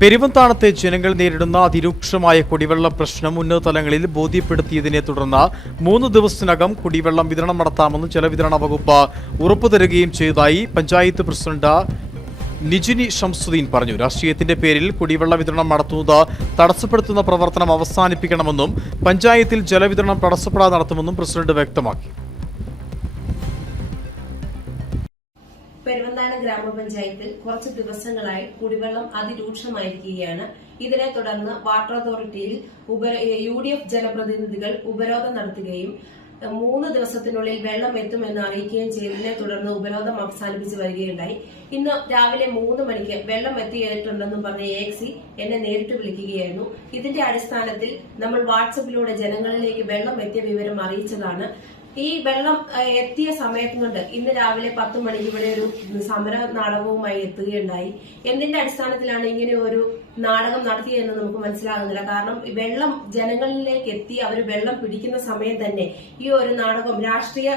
പെരുവന്താനത്തെ ജനങ്ങൾ നേരിടുന്ന അതിരൂക്ഷമായ കുടിവെള്ള പ്രശ്നം ഉന്നതതലങ്ങളിൽ ബോധ്യപ്പെടുത്തിയതിനെ തുടർന്ന് മൂന്ന് ദിവസത്തിനകം കുടിവെള്ളം വിതരണം നടത്താമെന്ന് ജലവിതരണ വകുപ്പ് ഉറപ്പു തരുകയും ചെയ്തതായി പഞ്ചായത്ത് പ്രസിഡന്റ് നിജിനി ഷംസുദ്ദീൻ പറഞ്ഞു. രാഷ്ട്രീയത്തിന്റെ പേരിൽ കുടിവെള്ള വിതരണം നടത്തുന്നത് തടസ്സപ്പെടുത്തുന്ന പ്രവർത്തനം അവസാനിപ്പിക്കണമെന്നും പഞ്ചായത്തിൽ ജലവിതരണം തടസ്സപ്പെടാതെ നടത്തുമെന്നും പ്രസിഡന്റ് വ്യക്തമാക്കി. പെരുവന്താനം ഗ്രാമപഞ്ചായത്തിൽ കുറച്ച് ദിവസങ്ങളായി കുടിവെള്ളം അതിരൂക്ഷമായിരിക്കുകയാണ്. ഇതിനെ തുടർന്ന് വാട്ടർ അതോറിറ്റിയിൽ യു ഡി എഫ് ജനപ്രതിനിധികൾ ഉപരോധം നടത്തുകയും മൂന്ന് ദിവസത്തിനുള്ളിൽ വെള്ളം എത്തുമെന്ന് അറിയിക്കുകയും ചെയ്തതിനെ തുടർന്ന് ഉപരോധം അവസാനിപ്പിച്ച് വരികയുണ്ടായി. ഇന്ന് രാവിലെ മൂന്ന് മണിക്ക് വെള്ളം എത്തിയിട്ടുണ്ടെന്നും പറഞ്ഞ എക്സി എന്നെ നേരിട്ട് വിളിക്കുകയായിരുന്നു. ഇതിന്റെ അടിസ്ഥാനത്തിൽ നമ്മൾ വാട്സപ്പിലൂടെ ജനങ്ങളിലേക്ക് വെള്ളം എത്തിയ വിവരം അറിയിച്ചതാണ്. ഈ വെള്ളം എത്തിയ സമയത്ത് കൊണ്ട് ഇന്ന് രാവിലെ പത്ത് മണിക്ക് ഇവിടെ ഒരു സമര നാടകവുമായി എത്തുകയുണ്ടായി. എന്തിന്റെ അടിസ്ഥാനത്തിലാണ് ഇങ്ങനെ ഒരു നാടകം നടത്തിയതെന്ന് നമുക്ക് മനസ്സിലാകുന്നില്ല. കാരണം വെള്ളം ജനങ്ങളിലേക്ക് എത്തി അവർ വെള്ളം പിടിക്കുന്ന സമയം തന്നെ ഈ ഒരു നാടകം രാഷ്ട്രീയ